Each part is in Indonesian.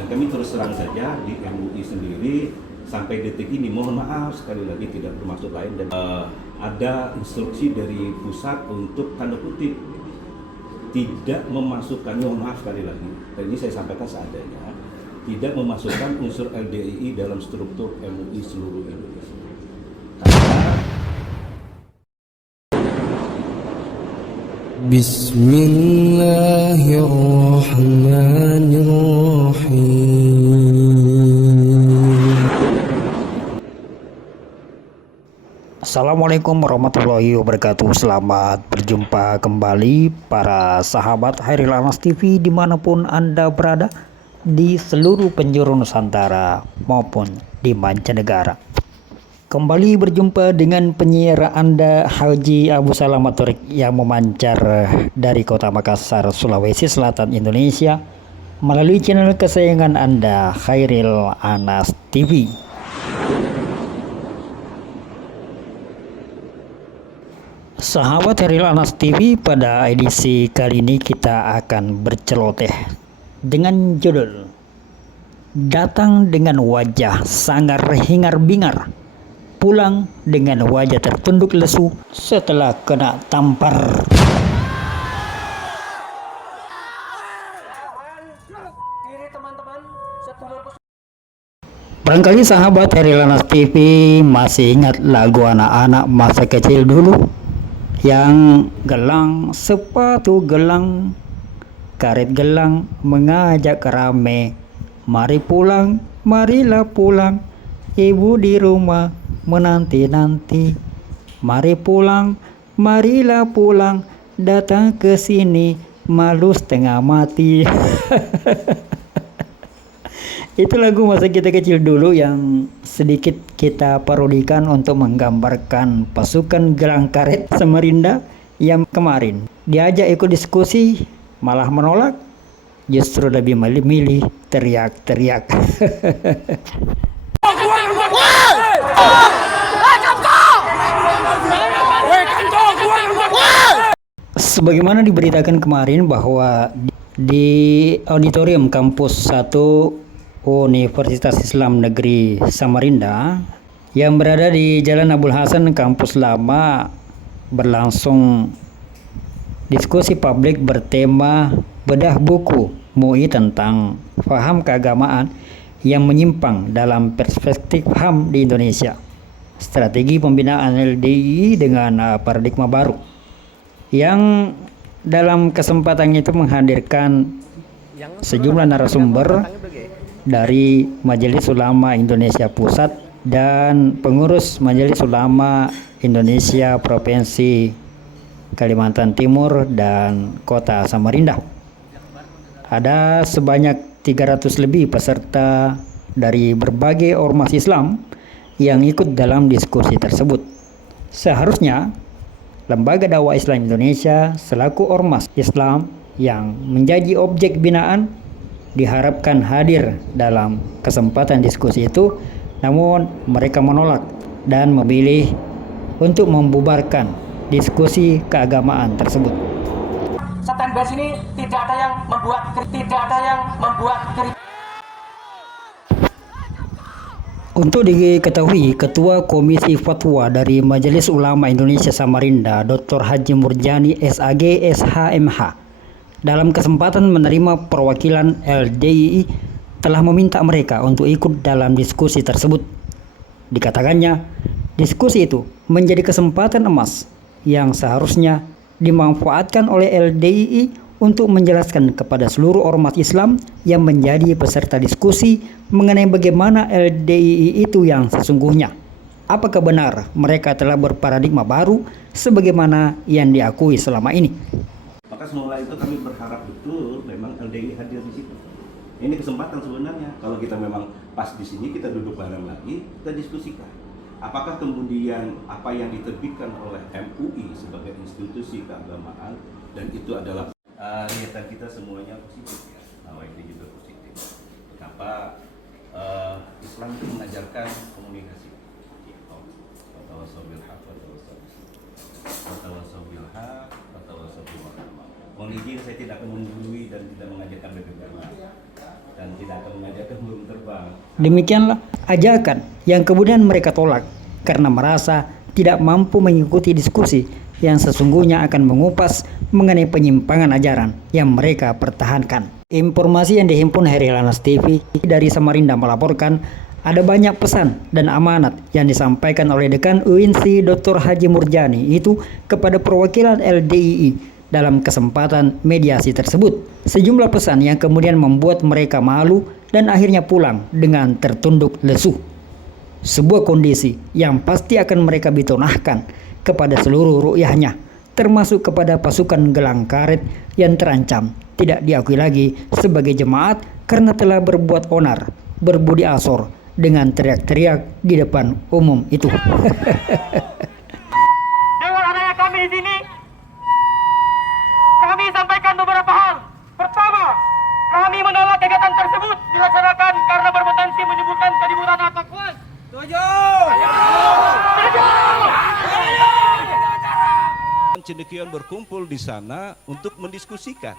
Dan kami terus terang saja di MUI sendiri sampai detik ini mohon maaf sekali lagi tidak bermaksud lain dan ada instruksi dari pusat untuk tanda kutip tidak memasukkan, mohon maaf sekali lagi, dan ini saya sampaikan seadanya, tidak memasukkan unsur LDII dalam struktur MUI seluruh Indonesia. Assalamualaikum warahmatullahi wabarakatuh. Selamat berjumpa kembali para sahabat Khairil Anas TV dimanapun Anda berada di seluruh penjuru Nusantara maupun di mancanegara. Kembali berjumpa dengan penyiar Anda Haji Abu Salam Matorik yang memancar dari kota Makassar, Sulawesi Selatan, Indonesia melalui channel kesayangan Anda Khairil Anas TV. Sahabat Khairil Anas TV, pada edisi kali ini kita akan berceloteh dengan judul Datang dengan wajah sangar hingar bingar, pulang dengan wajah tertunduk lesu setelah kena tampar. Barangkali sahabat Khairil Anas TV masih ingat lagu anak-anak masa kecil dulu yang gelang sepatu gelang, karet gelang mengajak rame, mari pulang, marilah pulang, ibu di rumah menanti-nanti, mari pulang, marilah pulang, datang ke sini malu setengah mati. Itu lagu masa kita kecil dulu yang sedikit kita parodikan untuk menggambarkan pasukan gelang karet Samarinda yang kemarin diajak ikut diskusi malah menolak, justru lebih milih teriak-teriak. Sebagaimana diberitakan kemarin bahwa di auditorium kampus 1 Universitas Islam Negeri Samarinda yang berada di Jalan Abdul Hasan Kampus Lama berlangsung diskusi publik bertema bedah buku MUI tentang paham keagamaan yang menyimpang dalam perspektif HAM di Indonesia, strategi pembinaan LDII dengan paradigma baru, yang dalam kesempatan itu menghadirkan sejumlah narasumber dari Majelis Ulama Indonesia Pusat dan pengurus Majelis Ulama Indonesia Provinsi Kalimantan Timur dan Kota Samarinda. Ada sebanyak 300 lebih peserta dari berbagai ormas Islam yang ikut dalam diskusi tersebut. Seharusnya Lembaga Dakwah Islam Indonesia selaku ormas Islam yang menjadi objek binaan diharapkan hadir dalam kesempatan diskusi itu, namun mereka menolak dan memilih untuk membubarkan diskusi keagamaan tersebut. Standar sini tidak ada yang membuat Untuk diketahui, Ketua Komisi Fatwa dari Majelis Ulama Indonesia Samarinda, Dr. Haji Murjani SAG SHMH, dalam kesempatan menerima perwakilan LDII telah meminta mereka untuk ikut dalam diskusi tersebut. Dikatakannya, diskusi itu menjadi kesempatan emas yang seharusnya dimanfaatkan oleh LDII untuk menjelaskan kepada seluruh ormas Islam yang menjadi peserta diskusi mengenai bagaimana LDII itu yang sesungguhnya. Apakah benar mereka telah berparadigma baru sebagaimana yang diakui selama ini? Maka semula itu kami berharap betul memang LDII hadir di situ. Ini kesempatan sebenarnya. Kalau kita memang pas di sini, kita duduk bareng lagi, kita diskusikan. Apakah kemudian apa yang diterbitkan oleh MUI sebagai institusi keagamaan dan itu adalah niatan kita semuanya positif ya. Nah, itu juga positif. Kenapa Islam itu mengajarkan komunikasi. Mohon izin saya tidak akan menggurui dan tidak mengajarkan bagaimana dan tidak akan mengajarkan burung terbang. Demikianlah ajakan yang kemudian mereka tolak karena merasa tidak mampu mengikuti diskusi yang sesungguhnya akan mengupas mengenai penyimpangan ajaran yang mereka pertahankan. Informasi yang dihimpun Herilanas TV dari Samarinda melaporkan ada banyak pesan dan amanat yang disampaikan oleh Dekan UINSI Dr. Haji Murjani itu kepada perwakilan LDII dalam kesempatan mediasi tersebut. Sejumlah pesan yang kemudian membuat mereka malu dan akhirnya pulang dengan tertunduk lesu. Sebuah kondisi yang pasti akan mereka bitonahkan kepada seluruh rukyahnya, termasuk kepada pasukan gelang karet yang terancam tidak diakui lagi sebagai jemaat karena telah berbuat onar, berbudi asor dengan teriak-teriak di depan umum itu. Dewan anak kami di sini, kami sampaikan beberapa hal. Pertama, kami menolak kegiatan tersebut dilaksanakan karena berpotensi menimbulkan keributan atau kuas. Cendekiawan berkumpul di sana untuk mendiskusikan.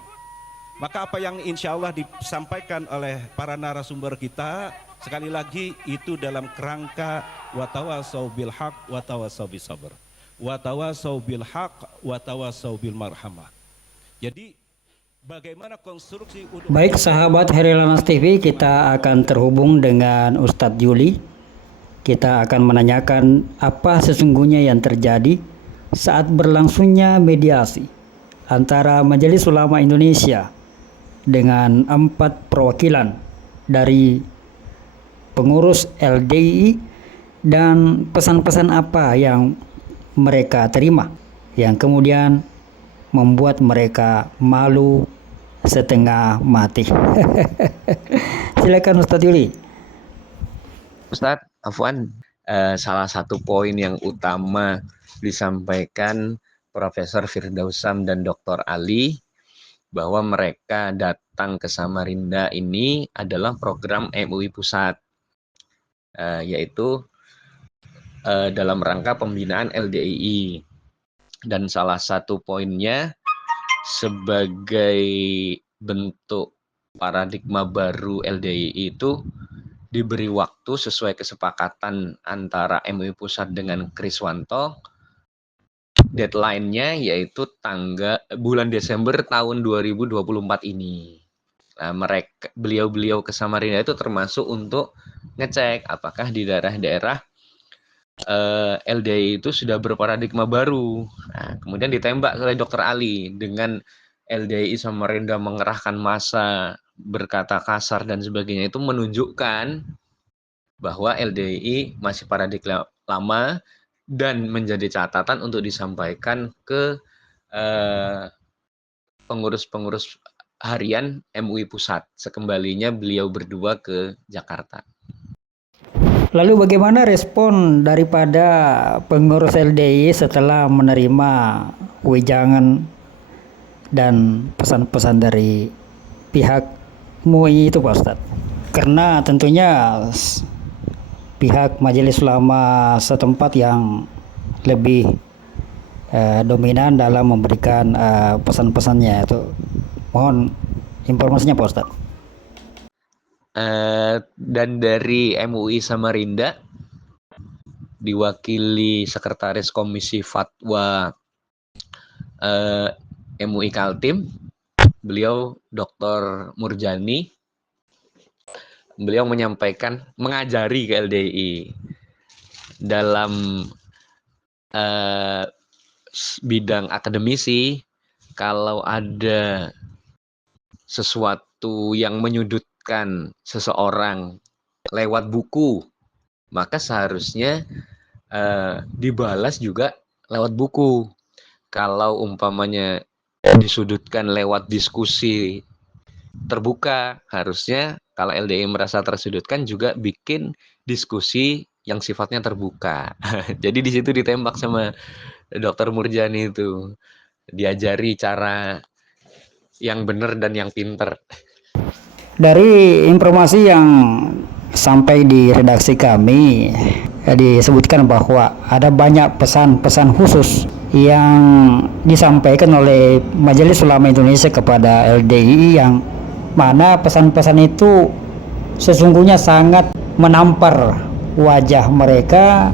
Maka apa yang insya Allah disampaikan oleh para narasumber kita, sekali lagi itu dalam kerangka watawasau bil haq watawasau bis sabr, watawasau bil haq watawasau bil marhamah. Jadi bagaimana konstruksi Baik sahabat Herilanas TV, kita akan terhubung dengan Ustadz Yuli. Kita akan menanyakan apa sesungguhnya yang terjadi saat berlangsungnya mediasi antara Majelis Ulama Indonesia dengan 4 perwakilan dari pengurus LDII dan pesan-pesan apa yang mereka terima yang kemudian membuat mereka malu setengah mati. Silakan Ustadz Yuli. Ustadz, Afwan, salah satu poin yang utama disampaikan Profesor Firdausam dan Dr. Ali bahwa mereka datang ke Samarinda ini adalah program MUI Pusat, yaitu dalam rangka pembinaan LDII. Dan salah satu poinnya sebagai bentuk paradigma baru LDII itu diberi waktu sesuai kesepakatan antara MUI Pusat dengan Kriswanto. Deadline-nya yaitu bulan Desember tahun 2024 ini. Nah, beliau-beliau ke Samarinda itu termasuk untuk ngecek apakah di daerah-daerah LDII itu sudah berparadigma baru. Nah, kemudian ditembak oleh Dr. Ali dengan LDII Samarinda mengerahkan massa, berkata kasar dan sebagainya, itu menunjukkan bahwa LDII masih paradigma lama dan menjadi catatan untuk disampaikan ke pengurus-pengurus harian MUI Pusat sekembalinya beliau berdua ke Jakarta. Lalu bagaimana respon daripada pengurus LDII setelah menerima wejangan dan pesan-pesan dari pihak MUI itu Pak Ustadz? Karena tentunya pihak Majelis Ulama setempat yang lebih dominan dalam memberikan pesan-pesannya itu. Mohon informasinya Pak Ustadz. Dan dari MUI Samarinda diwakili Sekretaris Komisi Fatwa MUI Kaltim, beliau Dr. Murjani, beliau menyampaikan, mengajari ke LDII dalam bidang akademisi, kalau ada sesuatu yang menyudutkan seseorang lewat buku, maka seharusnya dibalas juga lewat buku. Kalau umpamanya disudutkan lewat diskusi terbuka, harusnya kalau LDII merasa tersudutkan juga bikin diskusi yang sifatnya terbuka. Jadi di situ ditembak sama Dr. Murjani itu, diajari cara yang benar dan yang pinter. Dari informasi yang sampai di redaksi kami disebutkan bahwa ada banyak pesan-pesan khusus yang disampaikan oleh Majelis Ulama Indonesia kepada LDII, yang mana pesan-pesan itu sesungguhnya sangat menampar wajah mereka,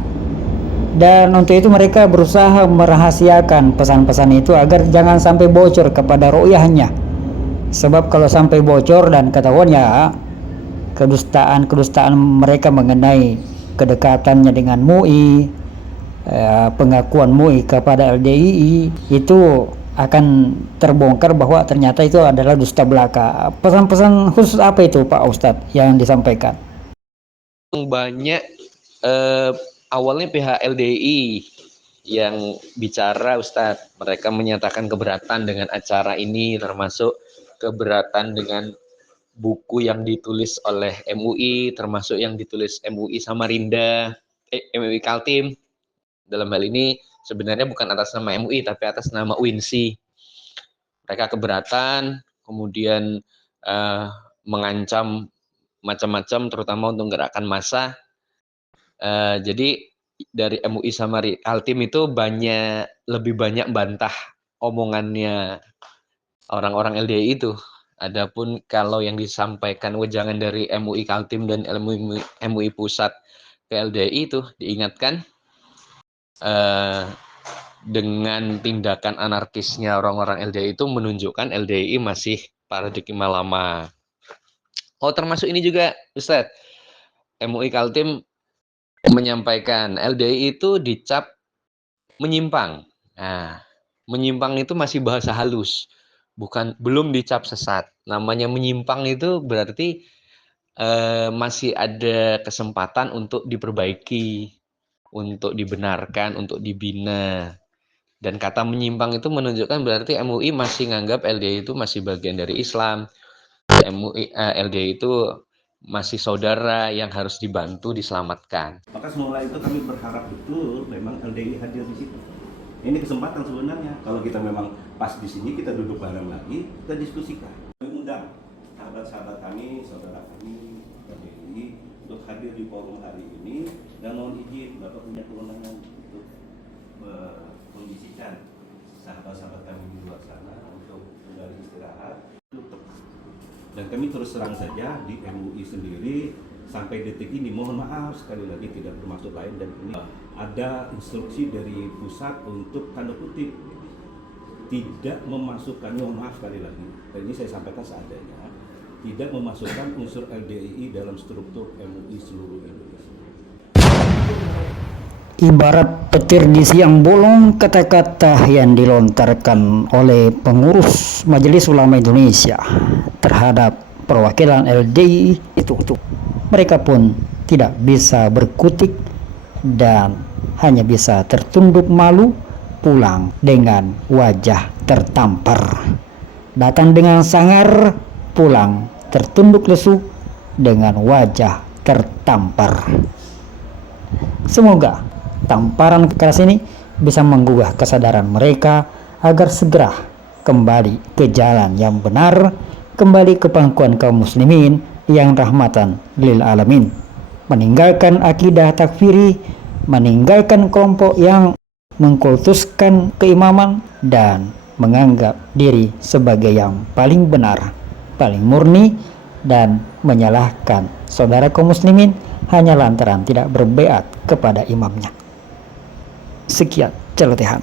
dan untuk itu mereka berusaha merahasiakan pesan-pesan itu agar jangan sampai bocor kepada ru'yahnya. Sebab kalau sampai bocor dan ketahuan, ya kedustaan mereka mengenai kedekatannya dengan MUI, pengakuan MUI kepada LDII itu akan terbongkar bahwa ternyata itu adalah dusta belaka. Pesan-pesan khusus apa itu Pak Ustadz yang disampaikan? Banyak awalnya pihak LDI yang bicara, Ustadz. Mereka menyatakan keberatan dengan acara ini, termasuk keberatan dengan buku yang ditulis oleh MUI, termasuk yang ditulis MUI Samarinda, MUI Kaltim. Dalam hal ini sebenarnya bukan atas nama MUI, tapi atas nama UINSI. Mereka keberatan, kemudian mengancam macam-macam, terutama untuk gerakan massa. Jadi dari MUI sama Kaltim itu lebih banyak bantah omongannya orang-orang LDI itu. Adapun kalau yang disampaikan wejangan dari MUI Kaltim dan MUI Pusat ke LDI itu diingatkan dengan tindakan anarkisnya orang-orang LDI itu menunjukkan LDI masih paradigma lama. Oh, termasuk ini juga, Ustadz. MUI Kaltim menyampaikan LDI itu dicap menyimpang. Nah, menyimpang itu masih bahasa halus, belum dicap sesat. Namanya menyimpang itu berarti masih ada kesempatan untuk diperbaiki, untuk dibenarkan, untuk dibina. Dan kata menyimpang itu menunjukkan berarti MUI masih nganggap LDI itu masih bagian dari Islam. LDI itu masih saudara yang harus dibantu, diselamatkan. Maka semula itu kami berharap betul memang LDI hadir di situ. Ini kesempatan sebenarnya. Kalau kita memang pas di sini, kita duduk bareng lagi, kita diskusikan. Kami undang sahabat-sahabat kami, saudara kami, LDI untuk hadir di forum hari ini, dan mohon izin Bapak punya kewenangan untuk mengisikan sahabat-sahabat kami di luar sana untuk kembali istirahat. Dan kami terus terang saja di MUI sendiri sampai detik ini mohon maaf sekali lagi tidak bermaksud lain, dan ini ada instruksi dari pusat untuk tanda kutip tidak memasukkan, mohon maaf sekali lagi, dan ini saya sampaikan seadanya, tidak memasukkan unsur LDII dalam struktur MUI seluruh Indonesia. Ibarat petir di siang bolong, kata-kata yang dilontarkan oleh pengurus Majelis Ulama Indonesia terhadap perwakilan LDI itu mereka pun tidak bisa berkutik dan hanya bisa tertunduk malu, pulang dengan wajah tertampar. Datang dengan sangar, pulang tertunduk lesu dengan wajah tertampar. Semoga tamparan keras ini bisa menggugah kesadaran mereka agar segera kembali ke jalan yang benar, kembali ke pangkuan kaum muslimin yang rahmatan lil alamin, meninggalkan akidah takfiri, meninggalkan kelompok yang mengkultuskan keimaman dan menganggap diri sebagai yang paling benar, paling murni, dan menyalahkan saudara kaum muslimin hanya lantaran tidak berbeat kepada imamnya. Sekian celotehan.